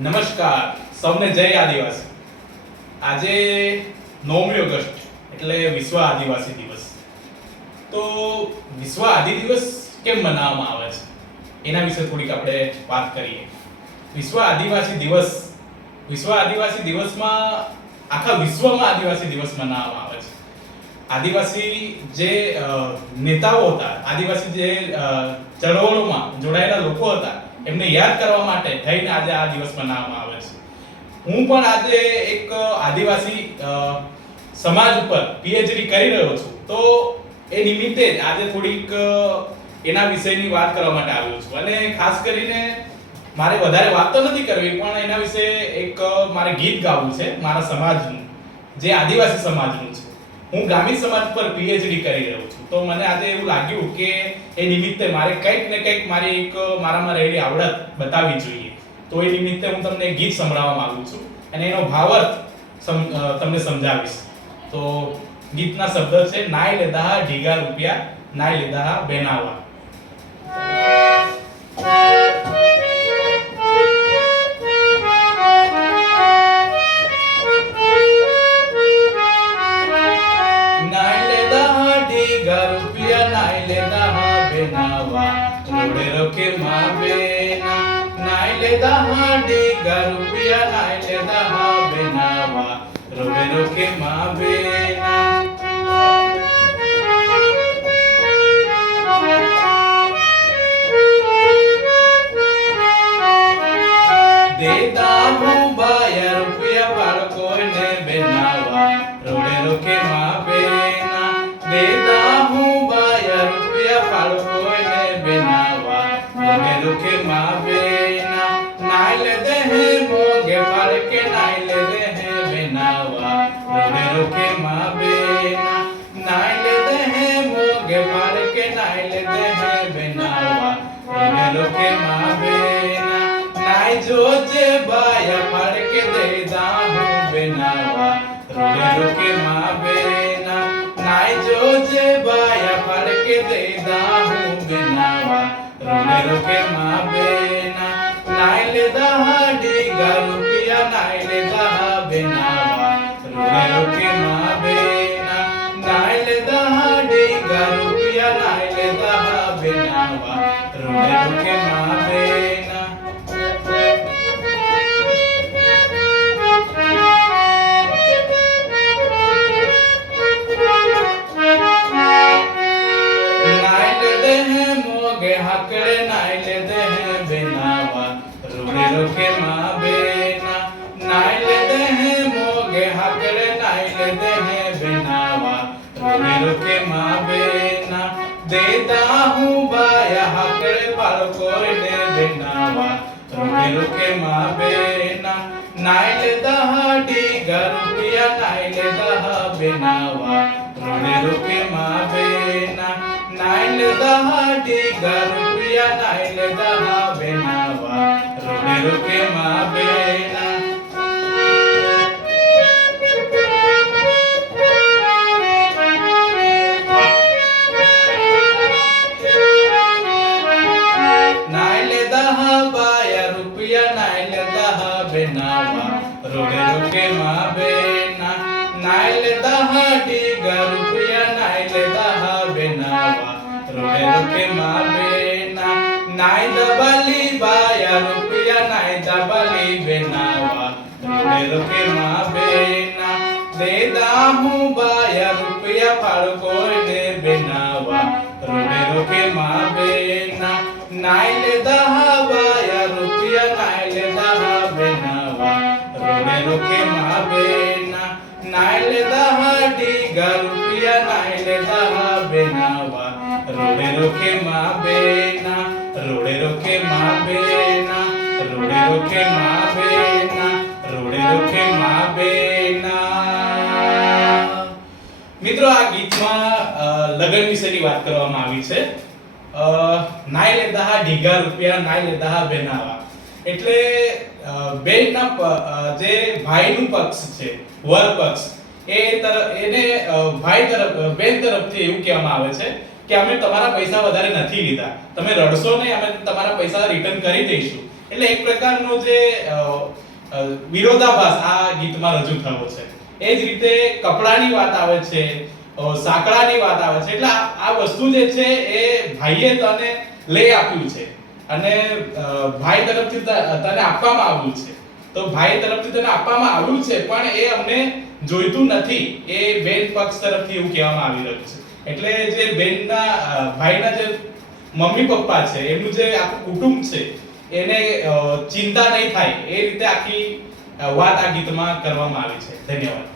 નમસ્કાર. સૌને જય આદિવાસી. આજે નવમી ઓગસ્ટ, એટલે વિશ્વ આદિવાસી દિવસ. તો વિશ્વ આદિ દિવસ કેમ મનાવવામાં આવે છે? એના વિશે થોડીક આપણે વાત કરીએ. વિશ્વ આદિવાસી દિવસ, વિશ્વ આદિવાસી દિવસમાં આખા વિશ્વમાં આદિવાસી દિવસ મનાવવામાં આવે છે. આદિવાસી જે નેતાઓ હતા, આદિવાસી જે ચળવળોમાં જોડાયેલા લોકો હતા એમને યાદ કરવા માટે થઈને આજે આ દિવસ મનાવવામાં આવે છે. હું પણ આજે એક આદિવાસી સમાજ ઉપર પીએચડી કરી રહ્યો છું. તો એ નિમિત્તે જ આજે થોડીક એના વિષયની વાત કરવા માટે આવ્યો છું. અને ખાસ કરીને મારે વધારે વાત તો નથી કરવી, પણ એના વિશે એક મારે ગીત ગાવું છે, મારા સમાજનું, જે આદિવાસી સમાજનું છે. હું ગ્રામીણ સમાજ પર પીએચડી કરી રહ્યો છું. તો મને આજે એવું લાગ્યું કે એ નિમિત્તે મારે કંઈક ને કંઈક મારી એક મારામાં રહેલી આવડત બતાવવી જોઈએ. તો એ નિમિત્તે હું તમને ગીત સંભળાવવા માંગુ છું અને એનો ભાવાર્થ તમને સમજાવીશ. તો ગીતના શબ્દ છે, નાય લેદા ઢીગા રૂપિયા, નાય લેદા બેનાવા. રૂપિયા નાય લેદા બેનાવા રોડે રોકે માં બેના નાય લેદા ઢીગા રૂપિયા નાય લેદા બેનાવા રોડે રોકે બેનાવા રોડે રોકે માં બેના નાઈલે દેહે મોગે પાડકે નાઈલે દેહે બેનાવા. રોડે રોકે માં બેના નાઈલે દેહે મોગે પાડકે નાઈલે દેહે બેનાવા. રોડે રોકે માં બેના નાઈ જોજે બાયા પાડકે દે રોડે રોકે માં બેના નાઈ લે દહાડી ગા રૂપિયા નાઈ લે દહા બેનાવા રોડે રોકે માં બેના નાઈ લે દહાડી રોડે રોકે માં બેના નાઈલે દેહે મોગે હાકડે નાઈલે દેહે બેનાવા રોડે રોકે માં બેના દેતા હું બાયા હાકડે બાળકોને બેનાવા રોડે રોકે માં બેના નાઈલે દહાડી ગરુપિયા નાઈલે દહ બેનાવા રોડે રોકે માં બેના નાઈલે દહાડી ગરુપિયા નાઈલે દહ બેનાવા રોડે રોકે માં બેના નાઈલે દહ બાયા રૂપિયા નાઈલે દહ બેનાવા રોડે રોકે માં બેના નાઈલે દહ ડીગા રૂપિયા નાઈલે દહ બેનાવા રોડે રોકે માં બેના નાઈ દબાલી બાયા રૂપિયા નાઈ દબાલી બેનાવા રોડે રોકે માં બેના દેદા હું બાયા રૂપિયા પાળકોને બેનાવા રોડે રોકે માં બેના નાઈલે દહા બાયા રૂપિયા નાઈલે દહા બેનાવા રોડે રોકે માં બેના નાઈલે દહા ડીગા રૂપિયા નાઈલે દહા બેનાવા રોડે રોકે માં બેના રોડે રોકે માં બેના રોડે રોકે માં બેના રોડે રોકે માં બેના મિત્રો, આ ગીતમાં લગન વિશેની વાત કરવામાં આવી છે. નાઈ લેતા ઢીગા રૂપિયા, નાઈ લેતા બેનાવા. એટલે બેનના જે ભાઈનું પક્ષ છે વર પક્ષ એ તરફ એને ભાઈ તરફ, બેન તરફથી એવું કહેવામાં આવે છે કે અમે તમારા પૈસા વધારે નથી લીધા. તમે રડશો નહીં, અમે તમારા પૈસા રિટર્ન કરી દઈશું. એટલે એક પ્રકારનો જે વિરોધાભાસ આ ગીતમાં રજૂ થયો છે. એ જ રીતે કપડાની વાત આવે છે સાંકળાની વાત આવે છે. એટલે આ વસ્તુ જે છે એ ભાઈએ તને લઈ આપ્યું છે. અને ભાઈ તરફથી તને આપવામાં આવ્યું છે. તો ભાઈ તરફથી તને આપવામાં આવ્યું છે, પણ એ અમને જોઈતું નથી. એ બેન પક્ષ તરફથી એવું કહેવામાં આવી રહ્યું છે. એટલે જે બેનના ભાઈના જે મમ્મી પપ્પા છે, એમનું જે આખું કુટુંબ છે, એને ચિંતા નહીં થાય, એ રીતે આખી વાત આ ગીતમાં કરવામાં આવી છે. ધન્યવાદ.